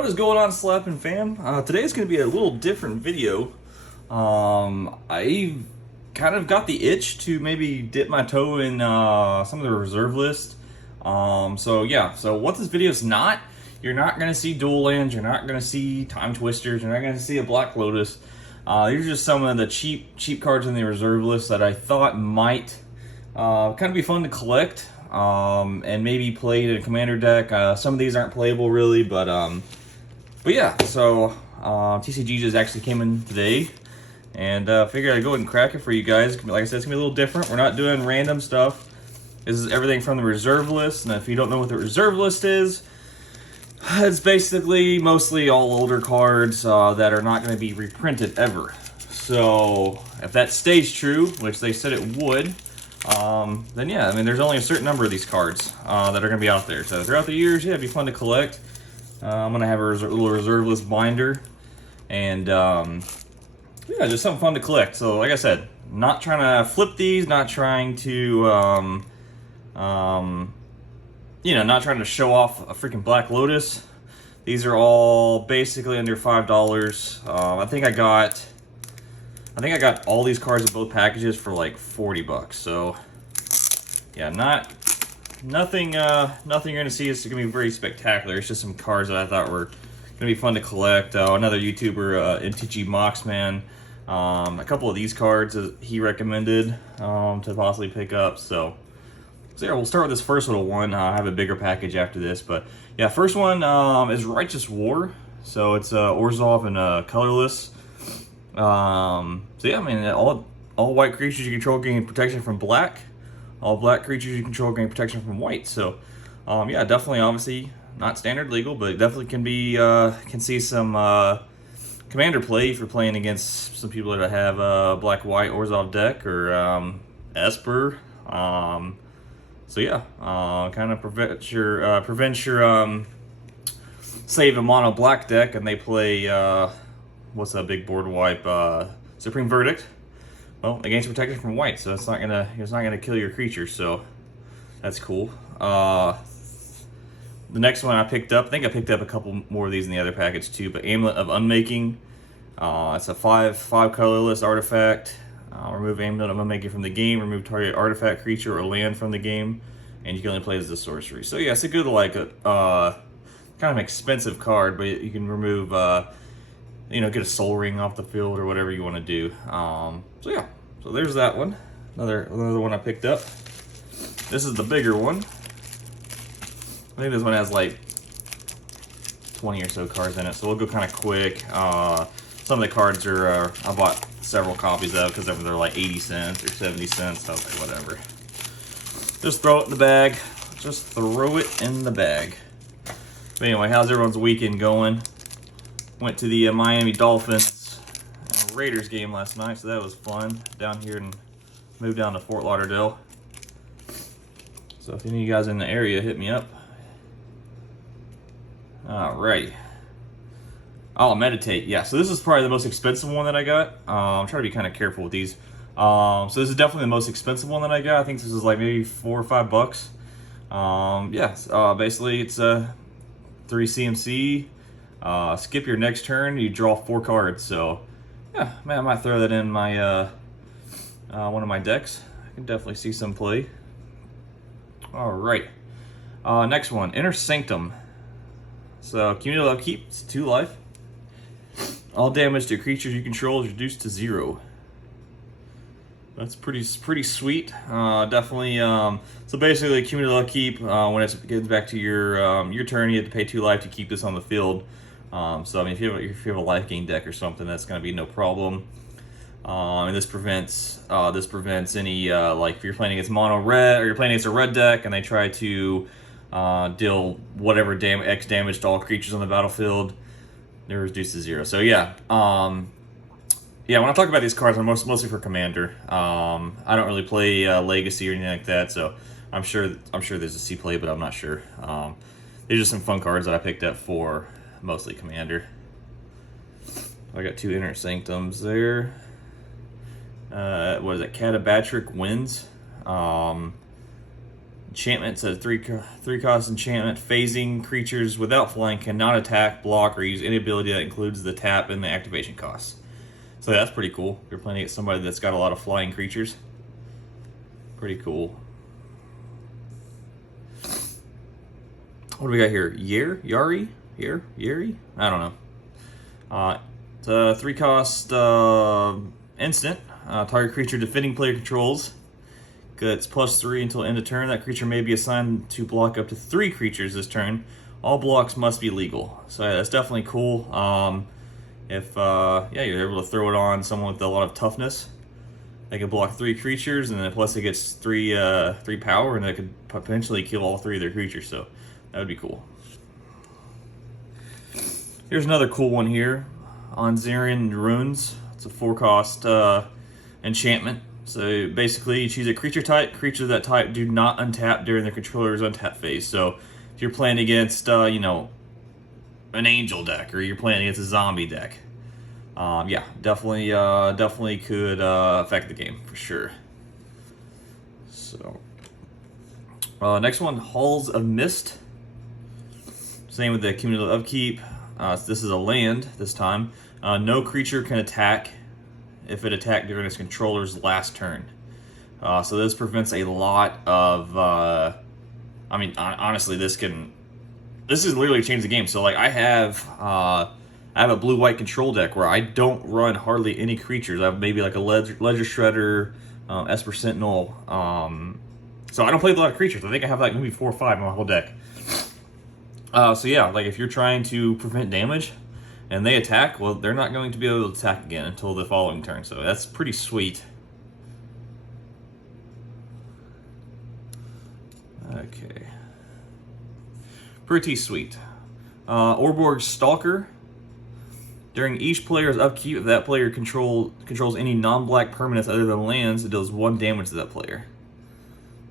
What is going on, Slappin' fam? Today's going to be a little different video. I kind of got the itch to maybe dip my toe in some of the reserve list. So what this video is not, you're not going to see dual lands, you're not going to see time twisters, you're not going to see a Black Lotus. These are just some of the cheap cards in the reserve list that I thought might kind of be fun to collect. And maybe played in a commander deck. Some of these aren't playable really, but yeah, so TCG just actually came in today, and figured I'd go ahead and crack it for you guys. Like I said, it's gonna be a little different. We're not doing random stuff. This is everything from the reserve list, and if you don't know what the reserve list is, it's basically mostly all older cards that are not going to be reprinted ever. So if that stays true, which they said it would, then yeah, I mean, there's only a certain number of these cards that are going to be out there. So throughout the years, yeah, it'd be fun to collect. I'm going to have a little reserve list binder, and yeah, just something fun to collect. So like I said, not trying to flip these, not trying to, you know, not trying to show off a freaking Black Lotus. These are all basically under $5. I think I got all these cards in both packages for like 40 bucks. So yeah, nothing you're gonna see is gonna be very spectacular. It's just some cards that I thought were gonna be fun to collect. Another YouTuber, MTG Moxman, a couple of these cards that he recommended to possibly pick up. So yeah, we'll start with this first little one. I have a bigger package after this, but yeah, first one is Righteous War. So it's Orzhov and colorless. So yeah, I mean, all white creatures you control gain protection from black. All black creatures you control gain protection from white. So yeah, definitely, obviously not standard legal, but definitely can be can see some commander play if you're playing against some people that have a black-white Orzhov deck or Esper. So yeah, kind of prevents your say a mono black deck and they play what's that big board wipe, Supreme Verdict. Well, it gains protection from white, so it's not gonna kill your creature, so that's cool. The next one I picked up, I think I picked up a couple more of these in the other package too, but Amulet of Unmaking. It's a 5/5 colorless artifact. Remove Amulet of Unmaking from the game, remove target artifact, creature, or land from the game, and you can only play as a sorcery. So yeah, it's a good, like, kind of expensive card, but you can remove, you know, get a Soul Ring off the field or whatever you want to do. So yeah, so there's that one. Another one I picked up. This is the bigger one. I think this one has like 20 or so cards in it, so we'll go kind of quick. Some of the cards are, I bought several copies of because they're like 80 cents or 70 cents, so I was like, whatever. Just throw it in the bag. Just throw it in the bag. But anyway, how's everyone's weekend going? Went to the Miami Dolphins Raiders game last night, so that was fun. Down here and moved down to Fort Lauderdale. So if any of you guys in the area, hit me up. Alright. Oh, Meditate. Yeah, so this is probably the most expensive one that I got. I'm trying to be kind of careful with these. So this is definitely the most expensive one that I got. I think this is like maybe $4 or $5. Yeah, basically it's 3 CMC. Skip your next turn, you draw 4 cards. So yeah, man, I might throw that in my one of my decks. I can definitely see some play. All right, next one, Inner Sanctum. So cumulative upkeep, it's 2 life. All damage to creatures you control is reduced to 0. That's pretty sweet. Definitely. So basically, cumulative upkeep. When it gets back to your turn, you have to pay 2 life to keep this on the field. So I mean, if you have a life gain deck or something, that's going to be no problem. And this prevents any like if you're playing against mono red or you're playing against a red deck and they try to deal whatever X damage to all creatures on the battlefield, they're reduced to 0. So yeah, yeah. When I talk about these cards, I'm mostly for commander. I don't really play Legacy or anything like that, so I'm sure there's a C play, but I'm not sure. These are some fun cards that I picked up for mostly commander. I got 2 Inner Sanctums there. What is it? Catabatric Winds. Enchantment says three cost enchantment. Phasing creatures without flying cannot attack, block, or use any ability that includes the tap and the activation costs. So that's pretty cool. You're playing against somebody that's got a lot of flying creatures. Pretty cool. What do we got here? Yuri? I don't know. It's a 3 cost instant. Target creature defending player controls gets +3 until end of turn. That creature may be assigned to block up to 3 creatures this turn. All blocks must be legal. So yeah, that's definitely cool. If you're able to throw it on someone with a lot of toughness, they can block 3 creatures, and then plus it gets 3 power, and they could potentially kill all 3 of their creatures. So that would be cool. Here's another cool one here. Onzarian Runes. It's a 4 cost enchantment. So basically, you choose a creature type. Creatures of that type do not untap during their controller's untap phase. So if you're playing against, an angel deck, or you're playing against a zombie deck, yeah, definitely could affect the game for sure. So next one, Halls of Mist. Same with the cumulative upkeep. This is a land this time. No creature can attack if it attacked during its controller's last turn. So this prevents a lot of. Honestly, this has literally changed the game. So like I have a blue-white control deck where I don't run hardly any creatures. I have maybe like a Ledger Shredder, Esper Sentinel. So I don't play with a lot of creatures. I think I have like maybe 4 or 5 in my whole deck. So yeah, like if you're trying to prevent damage and they attack, well, they're not going to be able to attack again until the following turn. So that's pretty sweet. Okay. Pretty sweet. Orborg Stalker. During each player's upkeep, if that player controls any non-black permanents other than lands, it deals 1 damage to that player.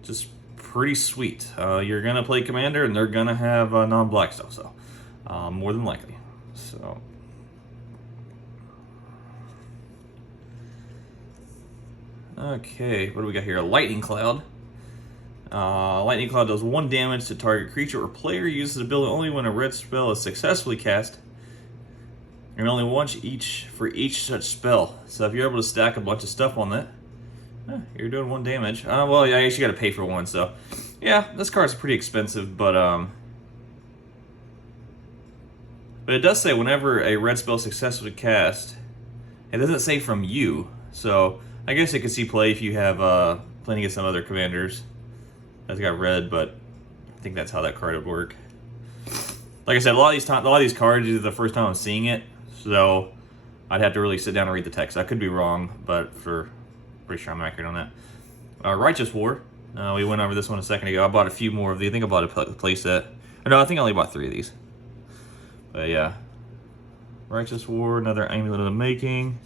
Just pretty sweet. You're gonna play Commander, and they're gonna have non-black stuff, so more than likely. So okay, what do we got here? Lightning Cloud. Lightning Cloud does 1 damage to target creature or player. Uses the ability only when a red spell is successfully cast, and only once for each such spell. So if you're able to stack a bunch of stuff on that, you're doing 1 damage. Well, yeah, I guess you got to pay for 1. So yeah, this card's pretty expensive, but it does say whenever a red spell is successfully cast. It doesn't say from you, so I guess it could see play if you have playing against some other commanders that's got red, but I think that's how that card would work. Like I said, a lot of these cards is the first time I'm seeing it, so I'd have to really sit down and read the text. I could be wrong, but pretty sure I'm accurate on that. Righteous War. We went over this one a second ago. I bought a few more of these. I think I bought a playset. No, I think I only bought 3 of these. But yeah, Righteous War, another Amulet of the Making.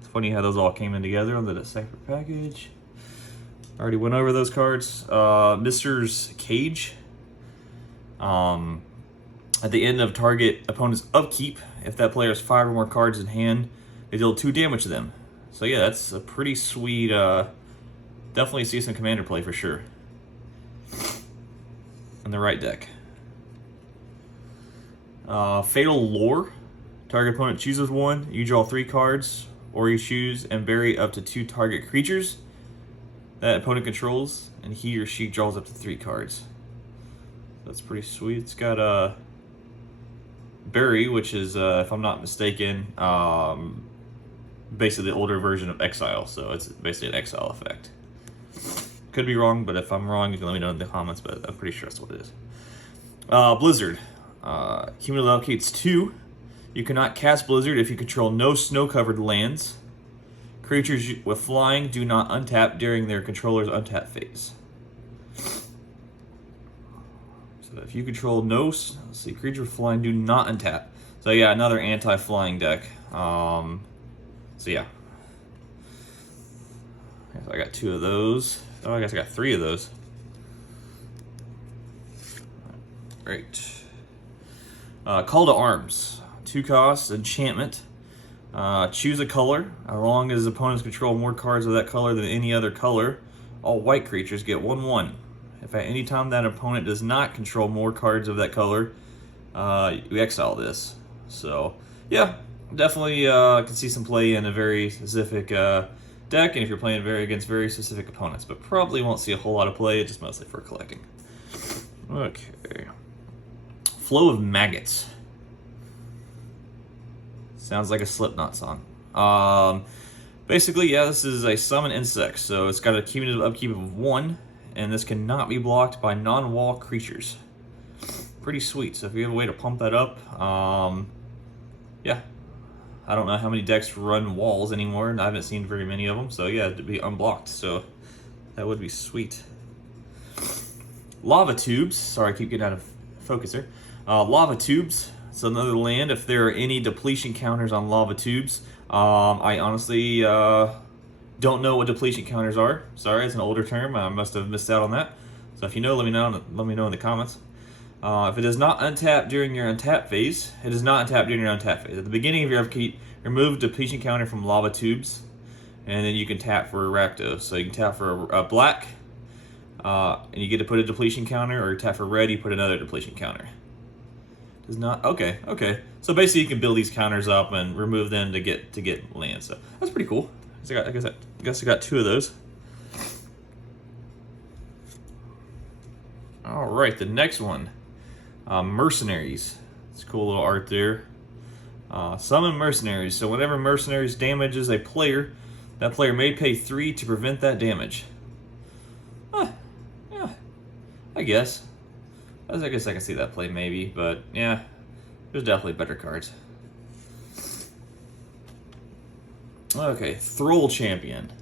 It's funny how those all came in together on the separate package. I already went over those cards. Mister's Cage. At the end of target opponent's upkeep, if that player has 5 or more cards in hand, they deal 2 damage to them. So yeah, that's a pretty sweet. Definitely see some commander play for sure. In the right deck. Fatal Lore. Target opponent chooses 1. You draw 3 cards, or you choose and bury up to 2 target creatures that opponent controls, and he or she draws up to 3 cards. That's pretty sweet. It's got Bury, which is, if I'm not mistaken, basically the older version of Exile, so it's basically an Exile effect. Could be wrong, but if I'm wrong, you can let me know in the comments, but I'm pretty sure that's what it is. Blizzard. Cumulative upkeep's 2. You cannot cast Blizzard if you control no snow-covered lands. Creatures with flying do not untap during their controller's untap phase. So if you control creatures with flying do not untap. So yeah, another anti-flying deck. So yeah. So I got 2 of those. Oh, I guess I got 3 of those. Great. Call to Arms. 2 costs, enchantment. Choose a color. As long as opponents control more cards of that color than any other color, all white creatures get 1/1. If at any time that opponent does not control more cards of that color, you exile this. So, yeah, definitely can see some play in a very specific deck, and if you're playing against very specific opponents, but probably won't see a whole lot of play, just mostly for collecting. Okay. Flow of Maggots. Sounds like a Slipknot song. Basically, yeah, this is a summon insect, so it's got a cumulative upkeep of 1, and this cannot be blocked by non-wall creatures. Pretty sweet. So if you have a way to pump that up, yeah. I don't know how many decks run walls anymore, and I haven't seen very many of them, so yeah, to be unblocked, so that would be sweet. Lava Tubes. Sorry, I keep getting out of focus here. Lava Tubes. It's another land. If there are any depletion counters on Lava Tubes, I honestly don't know what depletion counters are. Sorry, it's an older term. I must have missed out on that. So if you know, let me know. Let me know in the comments. If it is not untapped during your untap phase, it is not untapped during your untap phase. At the beginning of your upkeep, remove depletion counter from Lava Tubes, and then you can tap for Rakdos. So you can tap for a black, and you get to put a depletion counter, or tap for red, you put another depletion counter. Does not. Okay. So basically, you can build these counters up and remove them to get land. So that's pretty cool. I guess I got 2 of those. All right, the next one, Mercenaries. It's a cool little art there. Summon Mercenaries. So whenever Mercenaries damages a player, that player may pay 3 to prevent that damage. Yeah, I guess. I guess I can see that play maybe, but yeah, there's definitely better cards. Okay, Thrall Champion.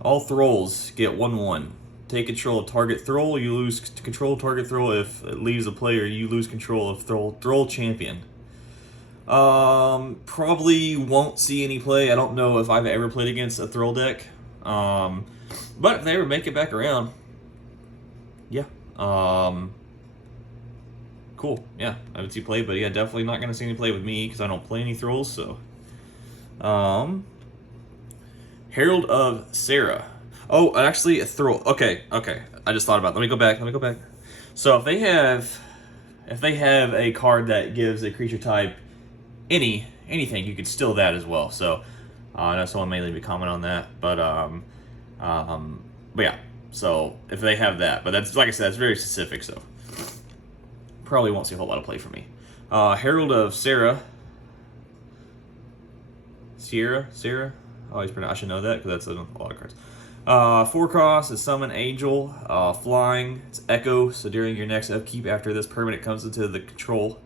All Thralls get 1/1. Take control of target Thrall, you lose control of target Thrall. If it leaves the player, you lose control of Thrall Champion. Probably won't see any play. I don't know if I've ever played against a Thrall deck. But if they ever make it back around, yeah. Cool. Yeah, I would see play, but yeah, definitely not going to see any play with me because I don't play any Thralls. So, Herald of Sarah. Oh, actually, a Thrall. Okay. I just thought about it. Let me go back. So if they have a card that gives a creature type anything, you could steal that as well. So I know someone may leave a comment on that, but yeah. So if they have that, but that's, like I said, that's very specific, so probably won't see a whole lot of play for me. Herald of Sarah. Sarah? I should know that because that's a lot of cards. 4 cost is Summon Angel. Flying. It's Echo. So during your next upkeep after this permanent comes into the control,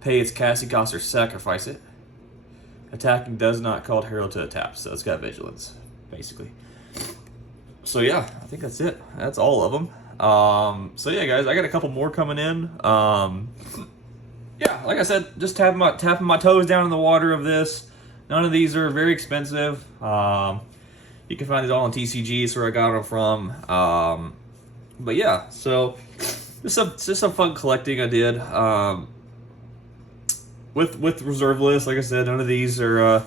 pay its casting cost or sacrifice it. Attacking does not call Herald to a tap, so it's got Vigilance, basically. So yeah, I think that's it. That's all of them. So yeah, guys, I got a couple more coming in. Yeah, like I said, just tapping my toes down in the water of this. None of these are very expensive. You can find these all on TCGs where I got them from. But yeah, so just some fun collecting I did. With reserve lists, like I said, none of these are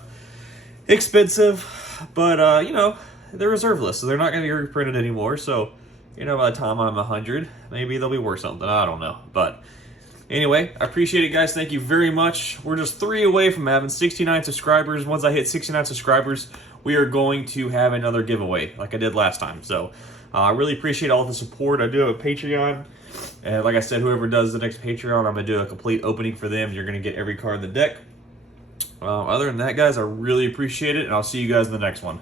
expensive, but you know, they're reserve lists, so they're not going to be reprinted anymore. So, you know, by the time I'm 100, maybe they'll be worth something. I don't know. But anyway, I appreciate it, guys. Thank you very much. We're just 3 away from having 69 subscribers. Once I hit 69 subscribers, we are going to have another giveaway like I did last time. So I really appreciate all the support. I do have a Patreon. And like I said, whoever does the next Patreon, I'm going to do a complete opening for them. You're going to get every card in the deck. Other than that, guys, I really appreciate it, and I'll see you guys in the next one.